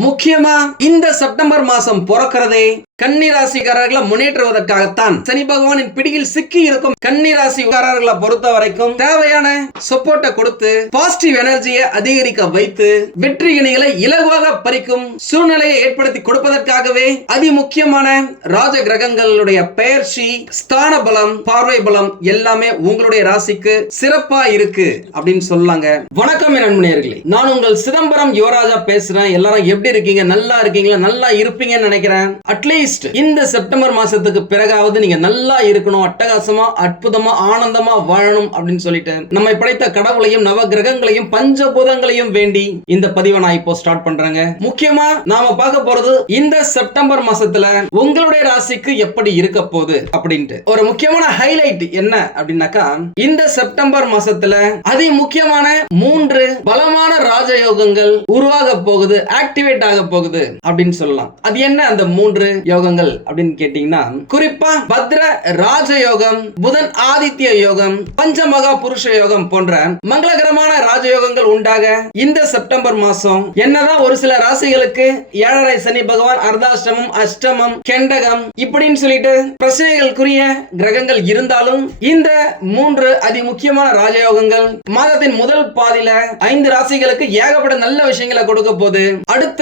முக்கியமா இந்த செப்டம்பர் மாசம் பிறக்கிறதே கன்னிராசிக்காரர்களை முன்னேற்றுவதற்காகத்தான். சனி பகவானின் பிடியில் சிக்கி இருக்கும் கன்னிராசிக்காரர்களை பொறுத்த வரைக்கும் தேவையான சப்போர்ட்டை கொடுத்து பாசிட்டிவ் எனர்ஜியை அதிகரிக்க வைத்து வெற்றி இணைகளை இலகுவாக பறிக்கும் சூழ்நிலையை ஏற்படுத்தி கொடுப்பதற்காகவே அதி முக்கியமான ராஜ கிரகங்களுடைய பெயர்ச்சி ஸ்தான பலம் பார்வை பலம் எல்லாமே உங்களுடைய ராசிக்கு சிறப்பா இருக்கு அப்படின்னு சொல்லாங்க. வணக்கம் நண்பர்களே நான் உங்கள் சிதம்பரம் யுவராஜா பேசுறேன். எல்லாரும் எப்படி இருக்கீங்க? நல்லா இருக்கீங்களா? நல்லா இருப்பீங்கன்னு நினைக்கிறேன். அட்லீஸ்ட் இந்த செப்டம்பர் மாசத்துக்கு பிறகாவது நீங்க நல்லா இருக்கணும். அட்டகாசமா அற்புதமா ஆனந்தமா வாழணும் அப்படின்னு சொல்லிட்டு. நம்மை படைத்த கடவுளையும் நவ கிரகங்களையும் பஞ்சபூதங்களையும் வேண்டி இந்த பதிவை நான் இப்போ ஸ்டார்ட் பண்றேங்க. முக்கியமா நாம பார்க்க போறது இந்த செப்டம்பர் மாசத்துல உங்களுடைய ராசிக்கு எப்படி இருக்க போகுது அப்படின்ட்டு. ஒரு முக்கியமான ஹைலைட் என்ன அப்படின்னாக்கா இந்த செப்டம்பர் மாசத்துல அதி முக்கியமான மூன்று பலமான ராஜயோகங்கள் உருவாக போகுது. ஆக்டிவேட் ஆக்டிவேட் ஆக போகுது அப்படின்னு சொல்லலாம். அது என்ன அந்த மூன்று யோகங்கள் அப்படின்னு கேட்டீங்கன்னா குறிப்பா பத்ர ராஜ யோகம் புதன் ஆதித்ய யோகம் பஞ்சமகா புருஷ யோகம் போன்ற மங்களகரமான ராஜயோகங்கள் உண்டாக இந்த செப்டம்பர் மாசம் என்னதான் ஒரு சில ராசிகளுக்கு ஏழரை சனி பகவான் அர்தாஷ்டமம் அஷ்டமம் கெண்டகம் இப்படின்னு சொல்லிட்டு பிரச்சனைகளுக்குரிய கிரகங்கள் இருந்தாலும் இந்த மூன்று அதி முக்கியமான ராஜயோகங்கள் மாதத்தின் முதல் பாதியில ஐந்து ராசிகளுக்கு ஏகப்பட்ட நல்ல விஷயங்களை கொடுக்க போது அடுத்த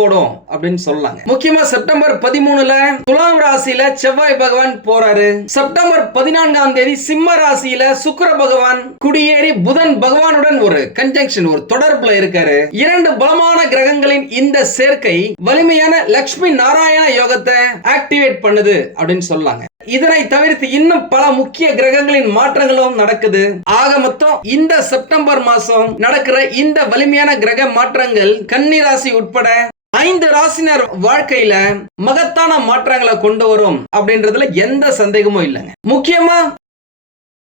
போடும் அப்படின்னு சொல்லலாங்க முக்கியமா செப்டம்பர் பதிமூணுல துலாம் ராசியில செவ்வாய் பகவான் போறாரு. செப்டம்பர் பதினான்காம் தேதி சிம்ம ராசியில சுக்கர பகவான் குடியேறி புதன் பகவானுடன் ஒரு கன்ஜங்ஷன் ஒரு தொடர்புல இருக்காரு. இரண்டு பலமான கிரகங்களின் இந்த சேர்க்கை வலிமையான லக்ஷ்மி நாராயண யோகத்தை ஆக்டிவேட் பண்ணுது அப்படின்னு சொல்லாங்க. இதனை தவிர்த்து இன்னும் பல முக்கிய கிரகங்களின் மாற்றங்களும் நடக்குது. ஆக மொத்தம் இந்த செப்டம்பர் மாசம் நடக்கிற இந்த வலிமையான கிரக மாற்றங்கள் கன்னி ராசி உட்பட ஐந்து ராசினர் வாழ்க்கையில மகத்தான மாற்றங்களை கொண்டு வரும் அப்படின்றதுல எந்த சந்தேகமும் இல்லைங்க. முக்கியமா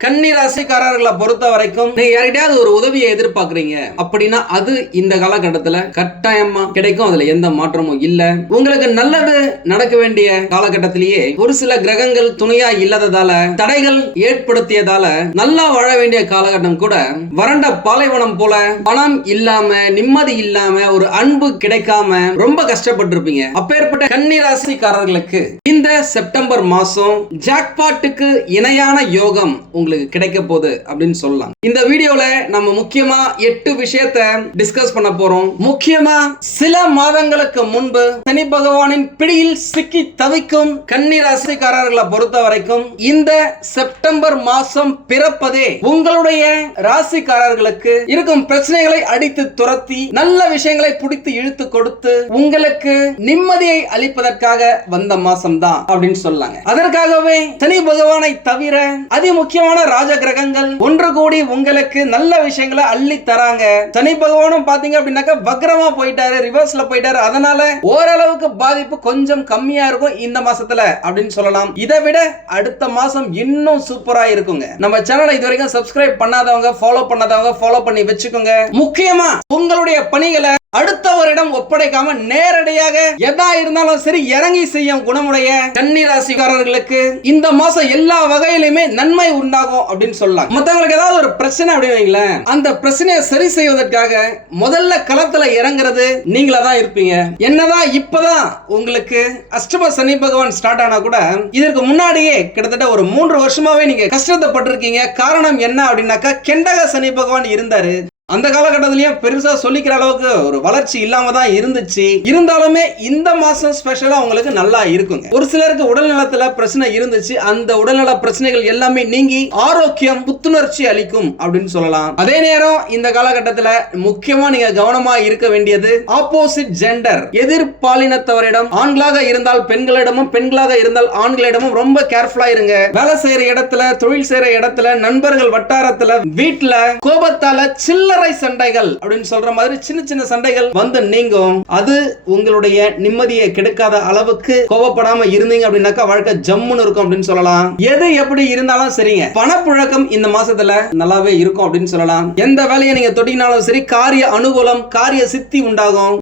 கன்னி ராசிக்காரர்களை பொறுத்த வரைக்கும் நீங்க யார்கிட்டயாவது ஒரு உதவியை எதிர்பார்க்கறீங்க அப்படின்னா அது இந்த காலகட்டத்துல கட்டாயமா கிடைக்கும். அதுல எந்த மாற்றமும் இல்ல. உங்களுக்கு நல்லது நடக்க வேண்டிய காலகட்டத்திலேயே ஒரு சில கிரகங்கள் துணையா இல்லாததால தடைகள் ஏற்படுத்தியதால நல்லா வாழ வேண்டிய காலகட்டம் கூட வறண்ட பாலைவனம் போல பணம் இல்லாம நிம்மதி இல்லாம ஒரு அன்பு கிடைக்காம ரொம்ப கஷ்டப்பட்டிருப்பீங்க. அப்பேற்பட்ட கன்னி ராசிக்காரர்களுக்கு இந்த செப்டம்பர் மாசம் ஜாக்பாட்டுக்கு இணையான யோகம் உங்களுக்கு கிடைக்க போகுது அப்படின்னு சொல்லலாம். இந்த வீடியோல நம்ம முக்கியமா எட்டு விஷயத்த டிஸ்கஸ் பண்ண போறோம். முக்கியமா சில மாதங்களுக்கு முன்பு சனி பகவானின் பிடியில் சிக்கி தவிக்கும் கன்னி ராசிக்காரர்களை பொறுத்த வரைக்கும் இந்த செப்டம்பர் மாசம் பிறப்பதே உங்களுடைய ராசிக்காரர்களுக்கு இருக்கும் பிரச்சனைகளை அடித்து துரத்தி நல்ல விஷயங்களை பிடித்து இழுத்து கொடுத்து உங்களுக்கு நிம்மதியை அளிப்பதற்காக வந்த மாசம் தான் அப்படின்னு சொல்லாங்க. அதற்காகவே சனி பகவானை தவிர அதி முக்கியமான ராஜ கிரகங்கள் ஒன்று கூடி உங்களுக்கு நல்ல விஷயங்களை அள்ளி தராங்க. சனி பகவானும் பாத்தீங்க அப்படின்னாக்கா வக்ரமா போயிட்டாரு ரிவர்ஸ்ல போயிட்டாரு. அதனால ஓரளவுக்கு பாதிப்பு கொஞ்சம் கம்மியா இருக்கும் இந்த மாசத்துல அப்படின்னு சொல்லலாம். இதை விட அடுத்த மாசம் இன்னும் சூப்பரா இருக்குங்க. நம்ம சேனலை இது வரைக்கும் சப்ஸ்கிரைப் பண்ணாதவங்க ஃபாலோ பண்ணாதவங்க ஃபாலோ பண்ணி வச்சுக்கோங்க. முக்கியமா உங்களுடைய பணிகளை அடுத்தவரிடம் ஒப்படைக்காம நேரடியாக எதா இருந்தாலும் சரி இறங்கி செய்யும் குணமுடைய கன்னி ராசிக்காரர்களுக்கு இந்த மாசம் எல்லா வகையிலுமே நன்மை உண்டாகும் அப்படின்னு சொல்லலாம். மத்தவங்களுக்கு ஏதாவது ஒரு பிரச்சனை அப்படின்னு வைங்களேன். அந்த பிரச்சனையை சரி செய்வதற்காக முதல்ல களத்துல இறங்குறது நீங்களா தான் இருப்பீங்க. என்னதான் இப்பதான் உங்களுக்கு அஷ்டம சனி பகவான் ஸ்டார்ட் ஆனா கூட இதற்கு முன்னாடியே கிட்டத்தட்ட ஒரு மூன்று வருஷமாவே நீங்க கஷ்டத்தை பட்டிருக்கீங்க காரணம் என்ன அப்படின்னாக்கா கெண்டக சனி பகவான் இருந்தாரு. அந்த காலகட்டத்திலயும் பெருசா சொல்லிக்கிற அளவுக்கு ஒரு வளர்ச்சி இல்லாம தான் இருந்துச்சு. இருந்தாலுமே இந்த மாசம் ஸ்பெஷலா உங்களுக்கு நல்லா இருக்குங்க. ஒரு சிலருக்கு உடல்நலத்துல பிரச்சனை இருந்துச்சு. அந்த உடல்நல பிரச்சனைகள் எல்லாமே நீங்கி ஆரோக்கியம் புத்துணர்ச்சி அளிக்கும் அப்படின்னு சொல்லலாம். அதே நேரம் இந்த காலகட்டத்துல முக்கியமா நீங்க கவனமா இருக்க வேண்டியது ஆப்போசிட் ஜெண்டர் எதிர்பாலினத்தவரிடம் ஆண்களாக இருந்தால் பெண்களிடமும் பெண்களாக இருந்தால் ஆண்களிடமும் ரொம்ப கேர்ஃபுல்லா இருங்க. வேலை செய்யற இடத்துல தொழில் செய்யற இடத்துல நண்பர்கள் வட்டாரத்துல வீட்டுல கோபத்தால சில்லறை சண்டைகள் அப்படின்னு சொல்ற மாதிரி சின்ன சின்ன சண்டைகள் வந்து நீங்கும். அது உங்களுடைய நிம்மதியை கெடுக்காத அளவுக்கு கோபப்படாம இருந்தீங்க அப்படின்னாக்கா வாழ்க்கை ஜம்முன்னு இருக்கும் அப்படின்னு சொல்லலாம். எது எப்படி இருந்தாலும் சரிங்க. பணப்புழக்கம் இந்த மாசத்துல நல்லாவே இருக்கும் அப்படின்னு சொல்லலாம். எந்த வேலையை நீங்க தொட்டினாலும் சரி காரிய அனுகூலம் காரிய சித்தி உண்டாகும்.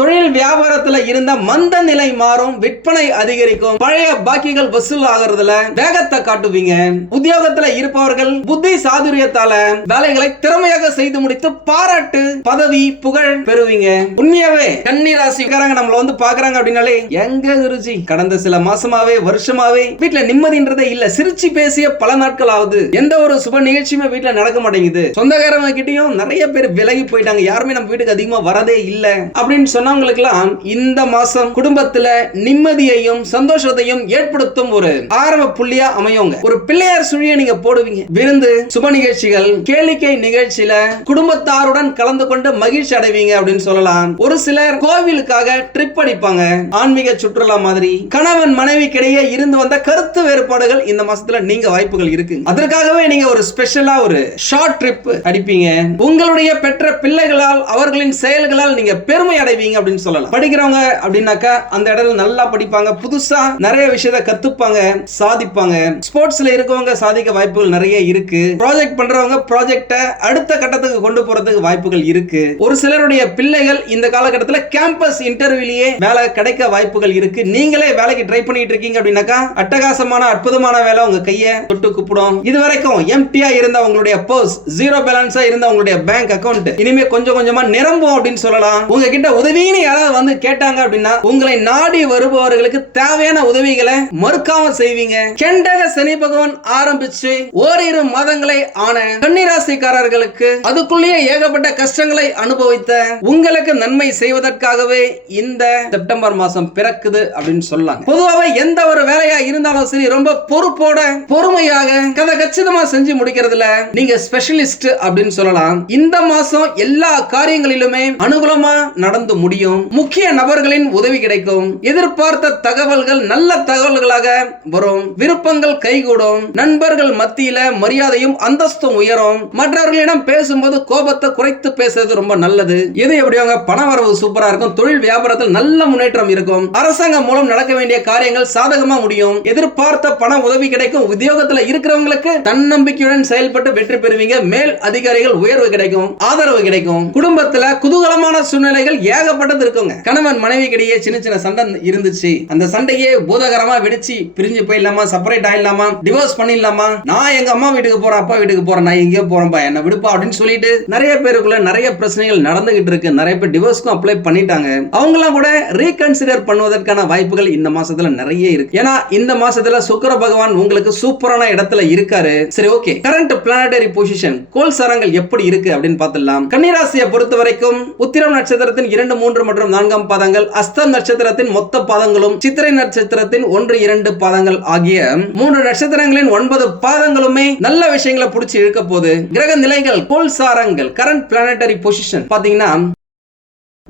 தொழில் வியாபாரத்துல இருந்த மந்த நிலை மாறும் விற்பனை அதிகரிக்கும். பழைய பாக்கிகள் வசூல் ஆகிறதுல வேகத்தை காட்டுவீங்க. உத்தியோகத்துல இருப்பவர்கள் புத்தி சாதுரியத்தால வேலைகளை திறமையாக செய்து முடித்து பாராட்டு பதவி புகழ் பெறுவீங்க. உண்மையாவே கன்னி ராசிக்காரங்க நம்மள வந்து பாக்குறாங்க அப்படின்னாலே எங்க குருஜி? கடந்த சில மாசமாவே வருஷமாவே வீட்டுல நிம்மதின்றதே இல்ல. சிரிச்சு பேசிய பல நாட்கள் ஆகுது எந்த ஒரு சுப நிகழ்ச்சியுமே வீட்டுல நடக்க மாட்டேங்குது. சொந்தக்காரங்க கிட்டயும் நிறைய பேர் விலகி போயிட்டாங்க. யாருமே நம்ம வீட்டுக்கு அதிகமா வரதே இல்ல. அப்படின்னு சொன்னவங்களுக்கெல்லாம் இந்த மாசம் குடும்பத்துல நிம்மதியையும் சந்தோஷத்தையும் ஏற்படுத்தும் ஒரு ஆரம்ப புள்ளியா அமையுங்க. ஒரு பிள்ளையார் சுழிய நீங்க போடுவீங்க. விருந்து சுப நிகழ்ச்சிகள் கேளிக்கை நிகழ்ச்சியில குடும்பத்தாருடன் கலந்து கொண்டு மகிழ்ச்சி அடைவீங்க அப்படின்னு சொல்லலாம். ஒரு சிலர் கோவிலுக்காக ட்ரிப் அடிப்பாங்க. ஆன்மீக சுற்றுலா மாதிரி கணவன் மனைவிக்கிடையே இருந்து வந்த கருத்து வேறுபாடுகள் இந்த மாசத்துல நீங்க வாய்ப்புகள் இருக்கு அதற்காகவே நீங்க ஒரு ஸ்பெஷலா ஒரு ஷார்ட் ட்ரிப் அடிப்பீங்க. உங்களுடைய பெற்ற பிள்ளைகளால் அவர்களின் செயல்களால் நீங்க பெருமை அடைவீங்க. அப்படின்னு சொல்லலாம். படிக்கிறவங்க அப்படின்னாக்கா அந்த இடத்துல நல்லா படிப்பாங்க. புதுசா நிறைய விஷயத்த கத்துப்பாங்க சாதிப்பாங்க. ஸ்போர்ட்ஸ்ல இருக்கவங்க சாதிக்க வாய்ப்புகள் நிறைய இருக்கு. ப்ராஜெக்ட் பண்றவங்க ப்ராஜெக்டை அடுத்த கட்டத்துக்கு கொண்டு போறதுக்கு வாய்ப்புகள் இருக்கு. ஒரு சிலருடைய பிள்ளைகள் இந்த காலகட்டத்தில் கேம்பஸ் இன்டர்வியூலயே வேலை கிடைக்க வாய்ப்புகள் இருக்கு. நீங்களே வேலைக்கு ட்ரை பண்ணிட்டு இருக்கீங்க அப்படின்னாக்கா அட்டகாசமான அற்புதமான வேலை உங்க கையை தொட்டு கூப்பிடும். இது வரைக்கும் எம்டியா இருந்த உங்களுடைய பர்ஸ் ஜீரோ பேலன்ஸா இருந்த உங்களுடைய பேங்க் அக்கவுண்ட் இனிமே கொஞ்சம் கொஞ்சமா நிரம்பும் அப்படின்னு சொல்லலாம். உங்ககிட்ட உதவி உதவின்னு யாராவது வந்து கேட்டாங்க அப்படின்னா உங்களை நாடி வருபவர்களுக்கு தேவையான உதவிகளை மறுக்காம செய்வீங்க. கெண்டக சனி பகவான் ஆரம்பிச்சு ஓரிரு மாதங்களை ஆன கன்னிராசிக்காரர்களுக்கு அதுக்குள்ளேயே ஏகப்பட்ட கஷ்டங்களை அனுபவித்த உங்களுக்கு நன்மை செய்வதற்காகவே இந்த செப்டம்பர் மாசம் பிறக்குது அப்படின்னு சொல்லலாம் பொதுவாக எந்த ஒரு வேலையா இருந்தாலும் சரி ரொம்ப பொறுப்போட பொறுமையாக கதை கச்சிதமா செஞ்சு முடிக்கிறதுல நீங்க ஸ்பெஷலிஸ்ட் அப்படின்னு சொல்லலாம். இந்த மாசம் எல்லா காரியங்களிலுமே அனுகூலமா நடந்து முடியும். முக்கிய நபர்களின் உதவி கிடைக்கும். எதிர்பார்த்த தகவல்கள் நல்ல தகவல்களாக வரும். விருப்பங்கள் கைகூடும். நண்பர்கள் மத்தியில மரியாதையும் அந்தஸ்தும் உயரும். மற்றவர்களிடம் பேசும்போது கோபத்தை குறைத்து பேசுறது ரொம்ப நல்லது. எது எப்படியாங்க பண வரவு சூப்பரா இருக்கும். தொழில் வியாபாரத்தில் நல்ல முன்னேற்றம் இருக்கும். அரசாங்கம் மூலம் நடக்க வேண்டிய காரியங்கள் சாதகமா முடியும். எதிர்பார்த்த பண உதவி கிடைக்கும். உத்தியோகத்துல இருக்கிறவங்களுக்கு தன்னம்பிக்கையுடன் செயல்பட்டு வெற்றி பெறுவீங்க. மேல் அதிகாரிகள் உயர்வு கிடைக்கும். ஆதரவு கிடைக்கும். குடும்பத்துல குதூகலமான சூழ்நிலைகள் ஏகப்பட்ட ஏகப்பட்டது இருக்குங்க கணவன் மனைவி கிடையே சின்ன சின்ன சண்டை இருந்துச்சு. அந்த சண்டையே பூதகரமா வெடிச்சு பிரிஞ்சு போயிடலாமா? செப்பரேட் ஆயிடலாமா? டிவோர்ஸ் பண்ணிடலாமா? நான் எங்க அம்மா வீட்டுக்கு போறேன் அப்பா வீட்டுக்கு போறேன் நான் எங்கேயோ போறேன்பா என்ன விடுப்பா அப்படின்னு சொல்லிட்டு நிறைய பேருக்குள்ள நிறைய பிரச்சனைகள் நடந்துகிட்டு இருக்கு. நிறைய பேர் டிவோர்ஸ்க்கும் அப்ளை பண்ணிட்டாங்க. அவங்களாம் கூட ரீகன்சிடர் பண்ணுவதற்கான வாய்ப்புகள் இந்த மாசத்துல நிறைய இருக்கு. ஏன்னா இந்த மாசத்துல சுக்கர பகவான் உங்களுக்கு சூப்பரான இடத்துல இருக்காரு. சரி ஓகே கரண்ட் பிளானடரி பொசிஷன் கோல் சரங்கள் எப்படி இருக்கு அப்படின்னு பார்த்துடலாம். கன்னிராசியை பொறுத்த வரைக்கும் உத்திரம் நட்சத்திரத்தின் இரண்டு மூணு மூன்று மற்றும் நான்காம் பாதங்கள் அஸ்த நட்சத்திரத்தின் மொத்த பாதங்களும் சித்திரை நட்சத்திரத்தின் ஒன்று இரண்டு பாதங்கள் ஆகிய மூன்று நட்சத்திரங்களின் ஒன்பது பாதங்களுமே நல்ல விஷயங்களை பிடிச்சி இருக்க போது கிரக நிலைகள் கோல் சாரங்கள் கரண்ட் பிளானட்டரி பொசிஷன் பாத்தீங்கன்னா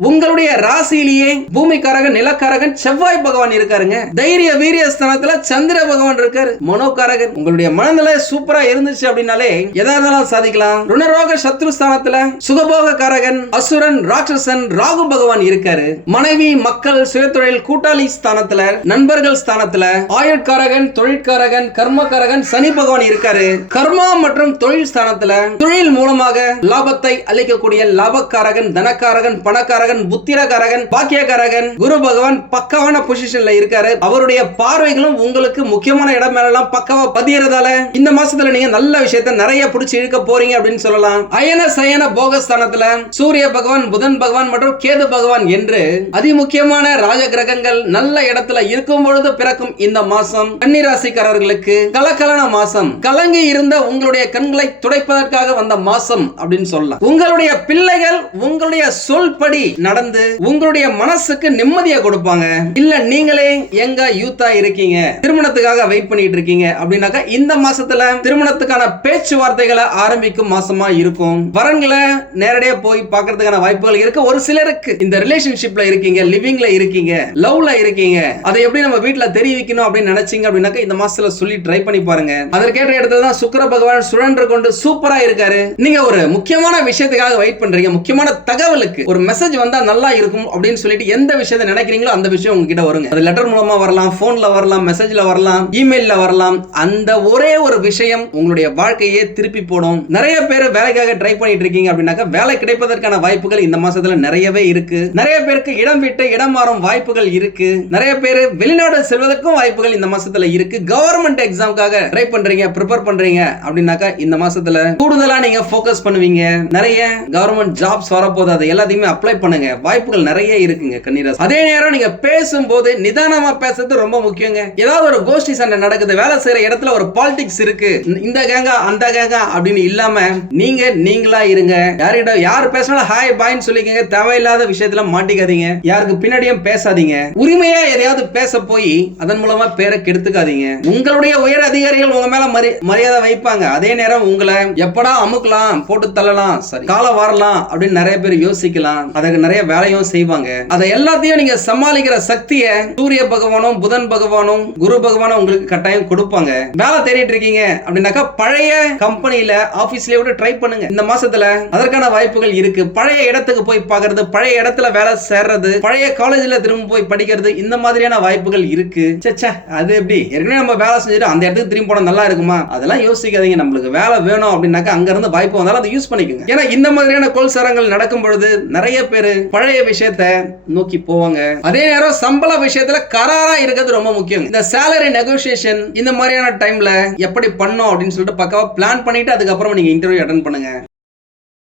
உங்களுடைய ராசியிலேயே பூமிக்காரகன் நிலக்காரகன் செவ்வாய் பகவான் இருக்காருங்க. தைரிய வீரிய ஸ்தானத்துல சந்திர பகவான் இருக்காரு. மனோகாரகன் உங்களுடைய மனநிலை சூப்பரா இருந்துச்சு அப்படின்னாலே எதா இருந்தாலும் சாதிக்கலாம். ருணரோக சத்ரு ஸ்தானத்துல சுகபோக காரகன் அசுரன் ராட்சசன் ராகு பகவான் இருக்காரு. மனைவி மக்கள் சுயத்தொழில் கூட்டாளி ஸ்தானத்துல நண்பர்கள் ஸ்தானத்துல ஆயுட்காரகன் தொழிற்காரகன் கர்மகாரகன் சனி பகவான் இருக்காரு. கர்மா மற்றும் தொழில் ஸ்தானத்துல தொழில் மூலமாக லாபத்தை அளிக்கக்கூடிய லாபக்காரகன் தனக்காரகன் பணக்காரகன் ஆரோக்கியகாரகன் புத்திரகாரகன் பாக்கியகாரகன் குரு பகவான் பக்கவான பொசிஷன்ல இருக்காரு. அவருடைய பார்வைகளும் உங்களுக்கு முக்கியமான இடம் மேலாம் பக்கவா பதியறதால இந்த மாசத்துல நீங்க நல்ல விஷயத்த நிறைய பிடிச்சி இழுக்க போறீங்க அப்படின்னு சொல்லலாம். அயன சயன போகஸ்தானத்துல சூரிய பகவான் புதன் பகவான் மற்றும் கேது பகவான் என்று அதிமுக்கியமான ராஜ கிரகங்கள் நல்ல இடத்துல இருக்கும் பொழுது பிறக்கும் இந்த மாசம். கன்னிராசிக்காரர்களுக்கு கலக்கலன மாசம். கலங்கி இருந்த உங்களுடைய கண்களை துடைப்பதற்காக வந்த மாசம் அப்படின்னு சொல்லலாம். உங்களுடைய பிள்ளைகள் உங்களுடைய சொல்படி நடந்து உங்களுடைய மனசுக்கு நிம்மதியை கொடுப்பாங்க. இல்ல நீங்களே எங்க யூத்தா இருக்கீங்க திருமணத்துக்காக வெயிட் பண்ணிட்டு இருக்கீங்க அப்படின்னாக்கா இந்த மாசத்துல திருமணத்துக்கான பேச்சுவார்த்தைகளை ஆரம்பிக்கும் மாசமா இருக்கும். வரன்களை நேரடியா போய் பாக்குறதுக்கான வாய்ப்புகள் இருக்கு. ஒரு சிலருக்கு இந்த ரிலேஷன்ஷிப்ல இருக்கீங்க லிவிங்ல இருக்கீங்க லவ்ல இருக்கீங்க அதை எப்படி நம்ம வீட்டுல தெரிவிக்கணும் அப்படின்னு நினைச்சீங்க அப்படின்னாக்கா இந்த மாசத்துல சொல்லி ட்ரை பண்ணி பாருங்க. அதற்கேற்ற இடத்துல தான் சுக்கர பகவான் சுழன்று கொண்டு சூப்பரா இருக்காரு. நீங்க ஒரு முக்கியமான விஷயத்துக்காக வெயிட் பண்றீங்க. முக்கியமான தகவலுக்கு ஒரு மெசேஜ் வந்தால் நல்லா இருக்கும் அப்படின்னு சொல்லிட்டு எந்த விஷயத்தை நினைக்கிறீங்களோ அந்த விஷயம் உங்ககிட்ட வருங்க. அது லெட்டர் மூலமா வரலாம் ஃபோன்ல வரலாம் மெசேஜ்ல வரலாம் இமெயிலில் வரலாம். அந்த ஒரே ஒரு விஷயம் உங்களுடைய வாழ்க்கையே திருப்பி போடும். நிறைய பேர் வேலைக்காக ட்ரை பண்ணிட்டு இருக்கீங்க அப்படின்னாக்கா வேலை கிடைப்பதற்கான வாய்ப்புகள் இந்த மாசத்துல நிறையவே இருக்கு. நிறைய பேருக்கு இடம் விட்டு இடம் மாறும் வாய்ப்புகள் இருக்கு. நிறைய பேர் வெளிநாடு செல்வதற்கும் வாய்ப்புகள் இந்த மாசத்துல இருக்கு. கவர்மெண்ட் எக்ஸாம்க்காக ட்ரை பண்றீங்க ப்ரிப்பேர் பண்றீங்க அப்படின்னாக்கா இந்த மாசத்துல கூடுதலா நீங்க ஃபோக்கஸ் பண்ணுவீங்க. நிறைய கவர்மெண்ட் ஜாப்ஸ் வரப்போது அதை எல்லாத்தையுமே அப்ளை பண்ணுங்க வாய்ப்புகள் நிறைய இருக்குங்க கண்ணீரஸ் அதே நேரம் நீங்க பேசும்போது நிதானமா பேசுறது ரொம்ப முக்கியங்க. ஏதாவது ஒரு கோஷ்டி சண்டை நடக்குது வேலை செய்யற இடத்துல ஒரு பாலிடிக்ஸ் இருக்கு. இந்த கேங்கா அந்த கேங்கா அப்படின்னு இல்லாம நீங்க நீங்களா இருங்க. யாரிடம் யார் பேசினாலும் ஹாய் பாய்னு சொல்லிக்கங்க. தேவையில்லாத விஷயத்துல மாட்டிக்காதீங்க. யாருக்கு பின்னாடியும் பேசாதீங்க. உரிமையா எதையாவது பேச போய் அதன் மூலமா பேரை கெடுத்துக்காதீங்க. உங்களுடைய உயர் அதிகாரிகள் உங்க மேல மரியாதை வைப்பாங்க. அதே நேரம் உங்களை எப்படா அமுக்கலாம் போட்டு தள்ளலாம் சரி காலம் வரலாம் அப்படின்னு நிறைய பேர் யோசிக்கலாம். அதுக்கு நிறைய வேலையும் செய்வாங்க. அதை எல்லாத்தையும் நீங்க சமாளிக்கிற சக்தியை சூரிய பகவானும் புதன் பகவானும் குரு பகவானும் உங்களுக்கு கட்டாயம் கொடுப்பாங்க. வேலை தேடிட்டு இருக்கீங்க அப்படின்னாக்கா பழைய கம்பெனில ஆபீஸ்லயே விட ட்ரை பண்ணுங்க. இந்த மாசத்துல அதற்கான வாய்ப்புகள் இருக்கு. பழைய இடத்துக்கு போய் பாக்குறது பழைய இடத்துல வேலை சேர்றது பழைய காலேஜ்ல திரும்ப போய் படிக்கிறது இந்த மாதிரியான வாய்ப்புகள் இருக்கு. ச்சே, அது எப்படி? ஏற்கனவே நம்ம வேலை செஞ்சுட்டு அந்த இடத்துக்கு திரும்பி போனா நல்லா இருக்குமா? அதெல்லாம் யோசிக்காதீங்க. நம்மளுக்கு வேலை வேணும் அப்படின்னாக்கா அங்க இருந்து வாய்ப்பு வந்தாலும் அதை யூஸ் பண்ணிக்கோங்க. ஏன்னா இந்த மாதிரியான கோல்சரங்கள் நடக்கும் பொழுது நிறைய பேர் பழைய விஷயத்த நோக்கி போவாங்க. அதே நேரம் சம்பள விஷயத்துல கராரா இருக்கிறது ரொம்ப முக்கியம். இந்த சேலரி நெகோசியேஷன் இந்த மாதிரியான டைம்ல எப்படி பண்ணும் அப்படின்னு சொல்லிட்டு பக்காவா பிளான் பண்ணிட்டு அதுக்கப்புறம் நீங்க இன்டர்வியூ அட்டன் பண்ணுங்க.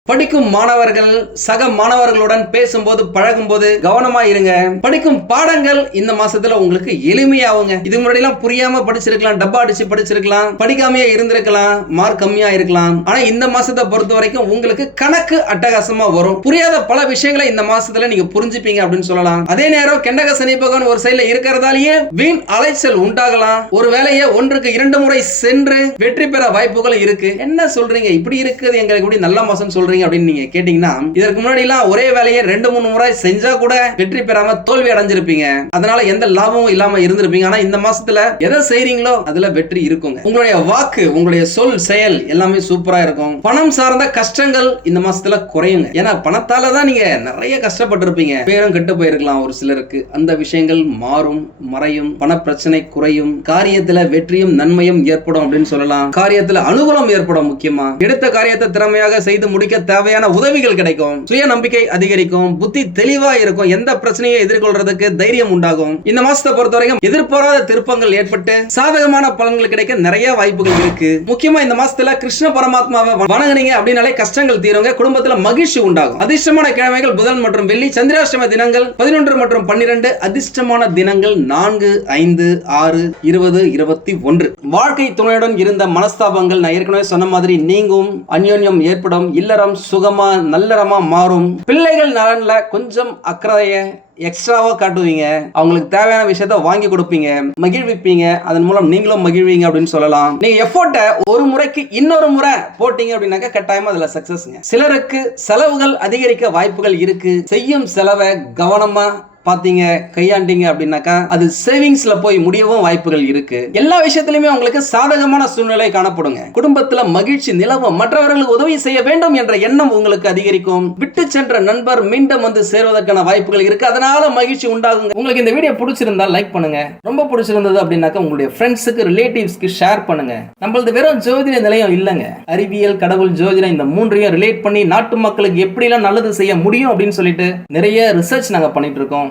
படிக்கும் மாணவர்கள் சக மாணவர்களுடன் பேசும்போது பழகும்போது கவனமா இருங்க. படிக்கும் பாடங்கள் இந்த மாசத்துல உங்களுக்கு எளிமையாவுங்க இது முன்னாடி எல்லாம் புரியாம படிச்சிருக்கலாம் டப்பா அடிச்சு படிச்சிருக்கலாம் படிக்காமையே இருந்திருக்கலாம் மார்க் கம்மியா இருக்கலாம். ஆனா இந்த மாசத்தை பொறுத்த வரைக்கும் உங்களுக்கு கணக்கு அட்டகாசமா வரும். புரியாத பல விஷயங்களை இந்த மாசத்துல நீங்க புரிஞ்சுப்பீங்க அப்படின்னு சொல்லலாம். அதே நேரம் கெண்டக சனி பகவான் ஒரு சைடுல இருக்கிறதாலேயே வீண் அலைச்சல் உண்டாகலாம். ஒரு வேலையை ஒன்றுக்கு இரண்டு முறை சென்று வெற்றி பெற வாய்ப்புகள் இருக்கு. என்ன சொல்றீங்க? இப்படி இருக்குது எங்களுக்கு இப்படி நல்ல மாசம் சொல்றீங்க. பண்றீங்க அப்படின்னு நீங்க கேட்டீங்கன்னா இதற்கு முன்னாடி எல்லாம் ஒரே வேலையை ரெண்டு மூணு முறை செஞ்சா கூட வெற்றி பெறாம தோல்வி அடைஞ்சிருப்பீங்க. அதனால எந்த லாபமும் இல்லாம இருந்திருப்பீங்க. ஆனா இந்த மாசத்துல எதை செய்றீங்களோ அதுல வெற்றி இருக்குங்க. உங்களுடைய வாக்கு உங்களுடைய சொல் செயல் எல்லாமே சூப்பரா இருக்கும். பணம் சார்ந்த கஷ்டங்கள் இந்த மாசத்துல குறையுங்க. ஏன்னா பணத்தால தான் நீங்க நிறைய கஷ்டப்பட்டு இருப்பீங்க பேரும் கெட்டு போயிருக்கலாம் ஒரு சிலருக்கு. அந்த விஷயங்கள் மாறும் மறையும் பண பிரச்சனை குறையும். காரியத்துல வெற்றியும் நன்மையும் ஏற்படும் அப்படின்னு சொல்லலாம். காரியத்துல அனுகூலம் ஏற்படும் முக்கியமா. எடுத்த காரியத்தை திறமையாக செய்து முடிக்க தேவையான உதவிகள் கிடைக்கும். சுய நம்பிக்கை அதிகரிக்கும். புத்தி தெளிவா இருக்கும். எந்த பிரச்சனையை எதிர்கொள்றதுக்கு தைரியம் உண்டாகும். இந்த மாசத்தை பொறுத்த வரைக்கும் எதிர்பாராத திருப்பங்கள் ஏற்பட்டு சாதகமான பலன்கள் கிடைக்க நிறைய வாய்ப்புகள் இருக்கு. முக்கியமா இந்த மாசத்துல கிருஷ்ண பரமாத்மாவை வணங்குனீங்க அப்படின்னாலே கஷ்டங்கள் தீருங்க. குடும்பத்துல மகிழ்ச்சி உண்டாகும். அதிர்ஷ்டமான கிழமைகள் புதன் மற்றும் வெள்ளி சந்திராஷ்டம தினங்கள் பதினொன்று மற்றும் பன்னிரண்டு அதிர்ஷ்டமான தினங்கள் நான்கு ஐந்து ஆறு இருபது இருபத்தி ஒன்று. வாழ்க்கை துணையுடன் இருந்த மனஸ்தாபங்கள் நான் ஏற்கனவே சொன்ன மாதிரி நீங்கும் அந்யோன்யம் ஏற்படும் இல்லறம் சுகமா நல்லறமா மாறும். பிள்ளைகள் நலன்ல கொஞ்சம் அக்கறைய எக்ஸ்ட்ராவா காட்டுவீங்க. அவங்களுக்கு தேவையான விஷயத்த வாங்கி கொடுப்பீங்க மகிழ்விப்பீங்க. அதன் மூலம் நீங்களும் மகிழ்வீங்க அப்படின்னு சொல்லலாம். நீங்க எஃபோர்ட்டை ஒரு முறைக்கு இன்னொரு முறை போட்டீங்க அப்படின்னாக்க கட்டாயமா அதுல சக்சஸ்ங்க சிலருக்கு செலவுகள் அதிகரிக்க வாய்ப்புகள் இருக்கு. செய்யும் செலவை கவனமா பார்த்தீங்க கையாண்டீங்க அப்படின்னாக்கா அது சேவிங்ஸ்ல போய் முடியவும் வாய்ப்புகள் இருக்கு. எல்லா விஷயத்திலுமே உங்களுக்கு சாதகமான சூழ்நிலை காணப்படுங்க. குடும்பத்துல மகிழ்ச்சி நிலவும் மற்றவர்களுக்கு உதவி செய்ய வேண்டும் என்ற எண்ணம் உங்களுக்கு அதிகரிக்கும். விட்டு சென்ற நண்பர் மீண்டும் வந்து சேர்வதற்கான வாய்ப்புகள் இருக்கு. அதனால மகிழ்ச்சி உண்டாகுங்க. உங்களுக்கு இந்த வீடியோ பிடிச்சிருந்தா லைக் பண்ணுங்க. ரொம்ப பிடிச்சிருந்தது அப்படின்னாக்கா உங்களுடைய ஃப்ரெண்ட்ஸுக்கு ரிலேட்டிவ்ஸ்க்கு ஷேர் பண்ணுங்க. நம்மளது வெறும் ஜோதிட நிலையம் இல்லைங்க. அறிவியல் கடவுள் ஜோதிடம் இந்த மூன்றையும் ரிலேட் பண்ணி நாட்டு மக்களுக்கு எப்படிலாம் நல்லது செய்ய முடியும் அப்படின்னு சொல்லிட்டு நிறைய ரிசர்ச் நாங்கள் பண்ணிட்டு இருக்கோம்.